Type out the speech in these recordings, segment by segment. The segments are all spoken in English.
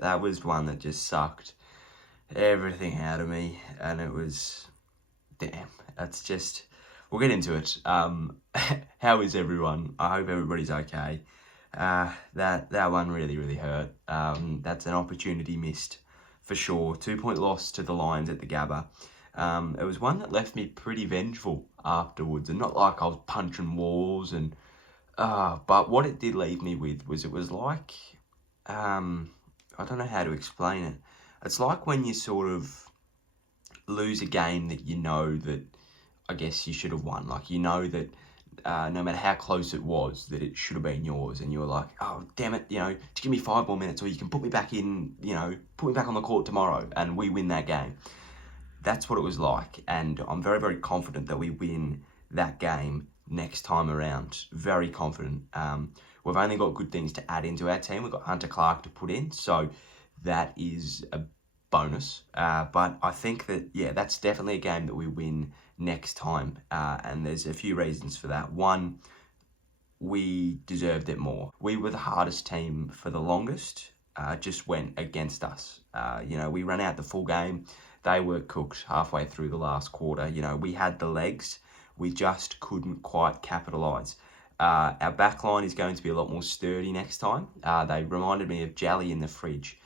that was one that just sucked everything out of me, and it was, damn, that's just, we'll get into it. How is everyone? I hope everybody's okay. That one really hurt. That's an opportunity missed for sure. 2-point loss to the Lions at the Gabba. It was one that left me pretty vengeful afterwards, and not like I was punching walls and but what it did leave me with was, it was like, I don't know how to explain it. It's like when you sort of lose a game that you know that, I guess, you should have won. Like, you know that no matter how close it was, that it should have been yours, and you were like, oh, damn it, to give me 5 more minutes, or you can put me back in, put me back on the court tomorrow, and we win that game. That's what it was like, and I'm very confident that we win that game next time around. Very confident. We've only got good things to add into our team. We've got Hunter Clark to put in, so that is a bonus. But I think that, yeah, that's definitely a game that we win next time, and there's a few reasons for that. One, we deserved it more. We were the hardest team for the longest, just went against us. We ran out the full game. They were cooked halfway through the last quarter. We had the legs. We just couldn't quite capitalise. Our back line is going to be a lot more sturdy next time. They reminded me of jelly in the fridge.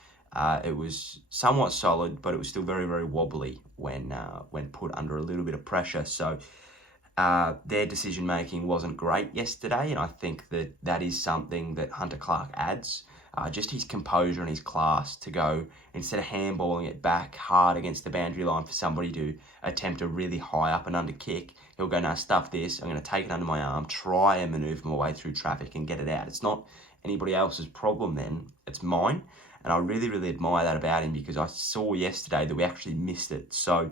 It was somewhat solid, but it was still very wobbly when put under a little bit of pressure. So their decision-making wasn't great yesterday, and I think that is something that Hunter Clark adds. Just his composure and his class to go, instead of handballing it back hard against the boundary line for somebody to attempt a really high up and under kick, he'll go, no, stuff this, I'm going to take it under my arm, try and manoeuvre my way through traffic and get it out. It's not anybody else's problem then, it's mine. And I really admire that about him, because I saw yesterday that we actually missed it. So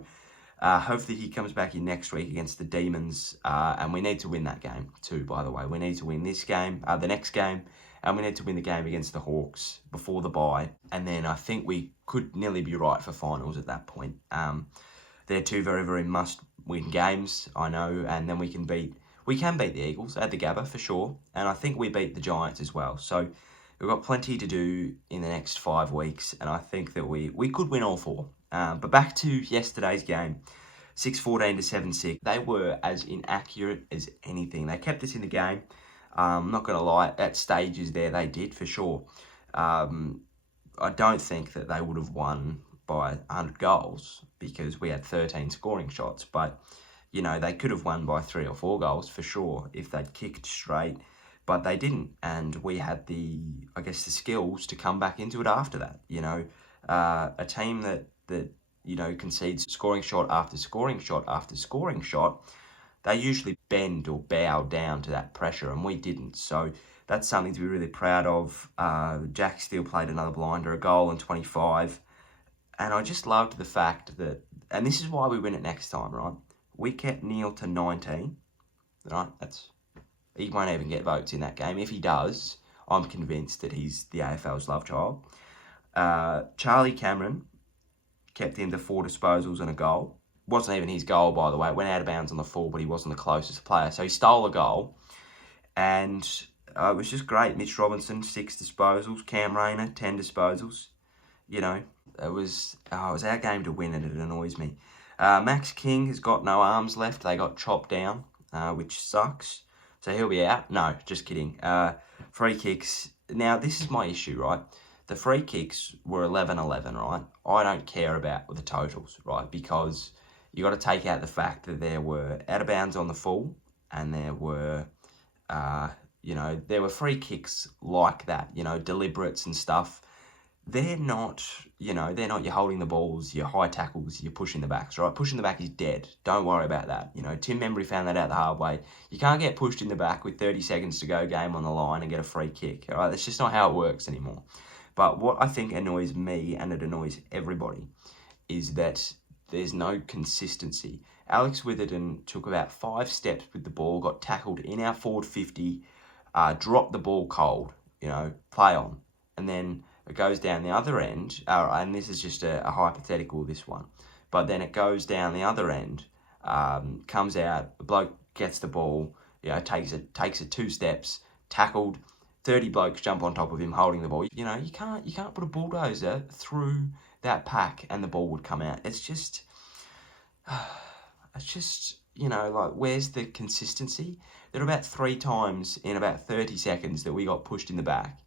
hopefully he comes back in next week against the Demons, and we need to win that game too, by the way. We need to win this game, the next game, and we need to win the game against the Hawks before the bye. And then I think we could nearly be right for finals at that point. They're two very must-win games, I know, and then we can beat the Eagles at the Gabba for sure, and I think we beat the Giants as well. So we've got plenty to do in the next 5 weeks, and I think that we could win all 4. But back to yesterday's game, 6-14 to 7-6. They were as inaccurate as anything. They kept us in the game. I'm not going to lie, at stages there they did for sure. I don't think that they would have won by 100 goals, because we had 13 scoring shots, but they could have won by 3 or 4 goals for sure if they'd kicked straight, but they didn't, and we had the skills to come back into it after that. A team that concedes scoring shot after scoring shot after scoring shot, they usually bend or bow down to that pressure, and we didn't. So that's something to be really proud of. Jack Steele played another blinder, a goal and 25. And I just loved the fact that, and this is why we win it next time, right? We kept Neil to 19, right? He won't even get votes in that game. If he does, I'm convinced that he's the AFL's love child. Charlie Cameron kept him to 4 disposals and a goal. Wasn't even his goal, by the way. It went out of bounds on the full, but he wasn't the closest player. So he stole a goal. And it was just great. Mitch Robinson, 6 disposals. Cam Rayner, 10 disposals. It was our game to win, and it annoys me. Max King has got no arms left. They got chopped down, which sucks. So he'll be out. No, just kidding. Free kicks. Now, this is my issue, right? The free kicks were 11-11, right? I don't care about the totals, right? Because you got to take out the fact that there were out of bounds on the full, and there were, there were free kicks like that, deliberates and stuff. They're not, they're not you're holding the balls, your high tackles, you're pushing the backs, right? Pushing the back is dead. Don't worry about that. Tim Membry found that out the hard way. You can't get pushed in the back with 30 seconds to go, game on the line, and get a free kick, all right? That's just not how it works anymore. But what I think annoys me, and it annoys everybody, is that there's no consistency. Alex Witherden took about 5 steps with the ball, got tackled in our forward 50, dropped the ball cold, play on. And then it goes down the other end, and this is just a hypothetical, this one. But then it goes down the other end, comes out, the bloke gets the ball, takes it 2 steps, tackled, 30 blokes jump on top of him holding the ball. You know, you can't put a bulldozer through that pack and the ball would come out. It's just, you know, like, where's the consistency? There are about 3 times in about 30 seconds that we got pushed in the back,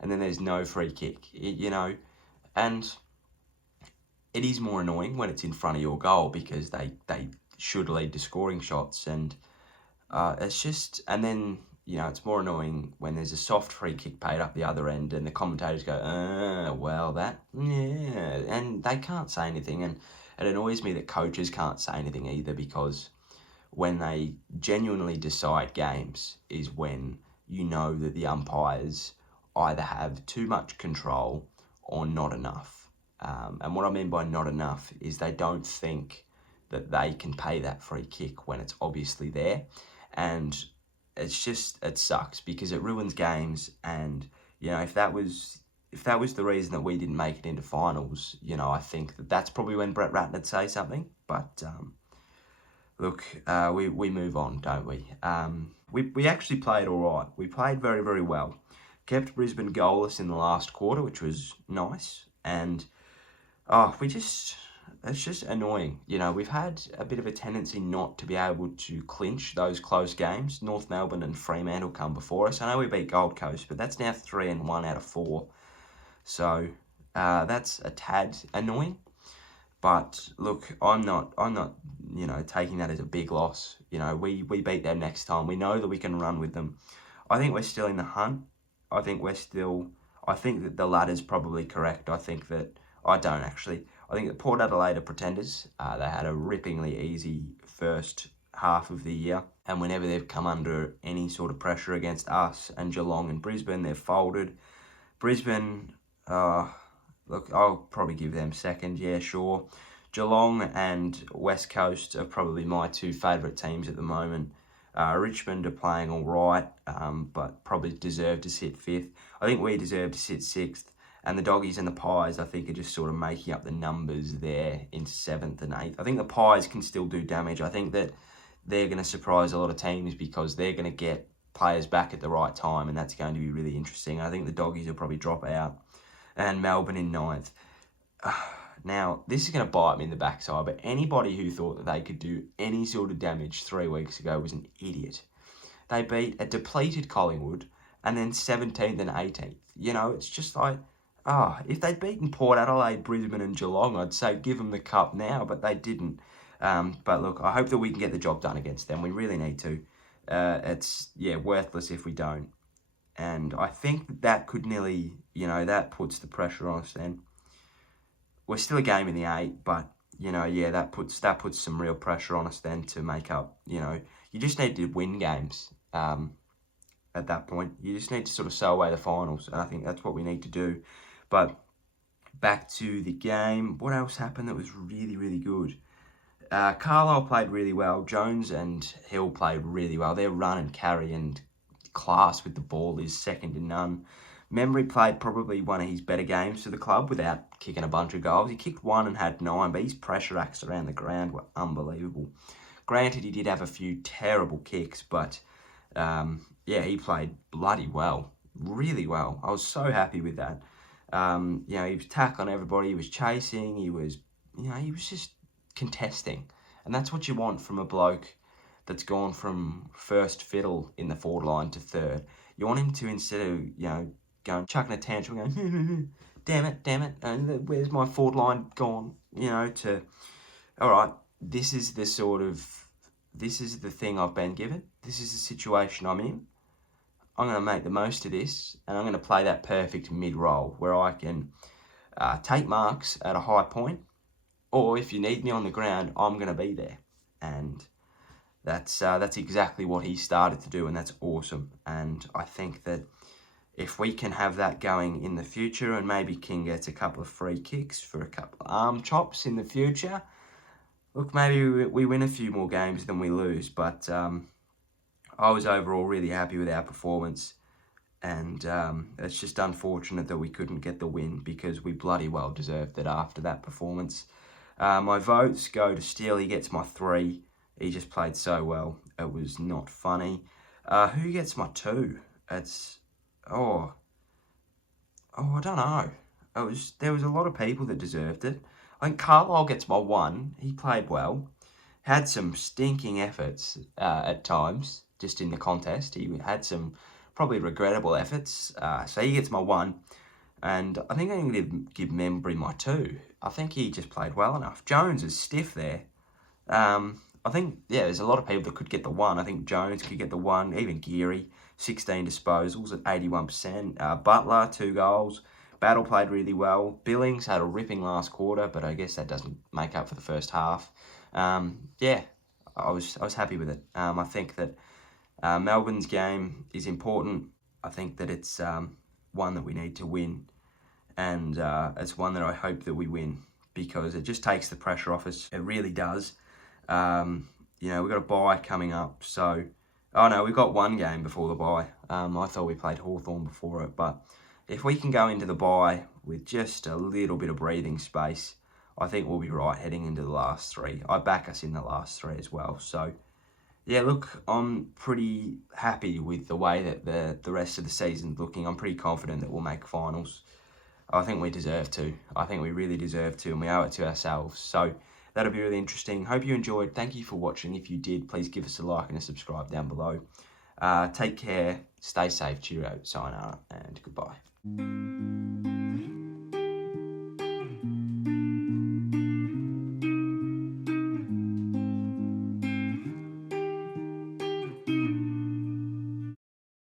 and then there's no free kick, you know, and it is more annoying when it's in front of your goal because they should lead to scoring shots, and it's just, and then, you know, it's more annoying when there's a soft free kick paid up the other end and the commentators go, well, that, yeah, and they can't say anything, and it annoys me that coaches can't say anything either, because when they genuinely decide games is when you know that the umpires either have too much control or not enough. And what I mean by not enough is they don't think that they can pay that free kick when it's obviously there. And it's just, it sucks because it ruins games. And, you know, if that was the reason that we didn't make it into finals, you know, I think that's probably when Brett Ratton'd say something. But look, we move on, don't we? We actually played all right. We played very, very well. Kept Brisbane goalless in the last quarter, which was nice. And it's just annoying. You know, we've had a bit of a tendency not to be able to clinch those close games. North Melbourne and Fremantle come before us. I know we beat Gold Coast, but that's now 3-1 out of 4. So that's a tad annoying. But look, I'm not, you know, taking that as a big loss. You know, we beat them next time. We know that we can run with them. I think we're still in the hunt. I think that the ladder's probably correct. I think that Port Adelaide are pretenders. They had a rippingly easy first half of the year. And whenever they've come under any sort of pressure against us and Geelong and Brisbane, they've folded. Brisbane, look, I'll probably give them second, yeah, sure. Geelong and West Coast are probably my 2 favourite teams at the moment. Richmond are playing all right, but probably deserve to sit 5th. I think we deserve to sit 6th. And the Doggies and the Pies, I think, are just sort of making up the numbers there in 7th and 8th. I think the Pies can still do damage. I think that they're going to surprise a lot of teams because they're going to get players back at the right time, and that's going to be really interesting. I think the Doggies will probably drop out. And Melbourne in 9th. Now, this is going to bite me in the backside, but anybody who thought that they could do any sort of damage 3 weeks ago was an idiot. They beat a depleted Collingwood and then 17th and 18th. You know, it's just like, if they'd beaten Port Adelaide, Brisbane and Geelong, I'd say give them the cup now, but they didn't. But look, I hope that we can get the job done against them. We really need to. It's, worthless if we don't. And I think that could nearly, that puts the pressure on us then. We're still a game in the 8, but, that puts some real pressure on us then to make up, you just need to win games at that point. You just need to sort of sew away the finals, and I think that's what we need to do. But back to the game, what else happened that was really, really good? Carlisle played really well. Jones and Hill played really well. Their run and carry and class with the ball is second to none. Memory played probably one of his better games for the club without kicking a bunch of goals. He kicked 1 and had 9, but his pressure acts around the ground were unbelievable. Granted, he did have a few terrible kicks, but he played bloody well, really well. I was so happy with that. He was tackling everybody, he was chasing, he was just contesting. And that's what you want from a bloke that's gone from first fiddle in the forward line to third. You want him to, instead of, going chucking a tantrum, going, damn it, and where's my forward line gone? All right, this is the thing I've been given. This is the situation I'm in. I'm going to make the most of this, and I'm going to play that perfect mid-roll where I can take marks at a high point, or if you need me on the ground, I'm going to be there. And that's exactly what he started to do, and that's awesome. And I think that if we can have that going in the future, and maybe King gets a couple of free kicks for a couple of arm chops in the future, look, maybe we win a few more games than we lose. But I was overall really happy with our performance, and it's just unfortunate that we couldn't get the win because we bloody well deserved it after that performance. My votes go to Steele. He gets my 3. He just played so well. It was not funny. Who gets my 2? Oh, I don't know. There was a lot of people that deserved it. I think Carlisle gets my 1. He played well. Had some stinking efforts at times, just in the contest. He had some probably regrettable efforts. So he gets my 1. And I think I'm going to give Membry my 2. I think he just played well enough. Jones is stiff there. I think, yeah, there's a lot of people that could get the 1. I think Jones could get the 1, even Geary, 16 disposals at 81%. Butler, 2 goals. Battle played really well. Billings had a ripping last quarter, but I guess that doesn't make up for the first half. Yeah, I was happy with it. I think that Melbourne's game is important. I think that it's one that we need to win, and it's one that I hope that we win, because it just takes the pressure off us. It really does. You know, we've got a bye coming up, so... Oh no, we've got 1 game before the bye. I thought we played Hawthorn before it, but if we can go into the bye with just a little bit of breathing space, I think we'll be right heading into the last 3. I back us in the last 3 as well. So, yeah, look, I'm pretty happy with the way that the rest of the season's looking. I'm pretty confident that we'll make finals. I think we deserve to. I think we really deserve to, and we owe it to ourselves. So that'll be really interesting. Hope you enjoyed. Thank you for watching. If you did, please give us a like and a subscribe down below. Take care. Stay safe. Cheerio. Sayonara. And goodbye.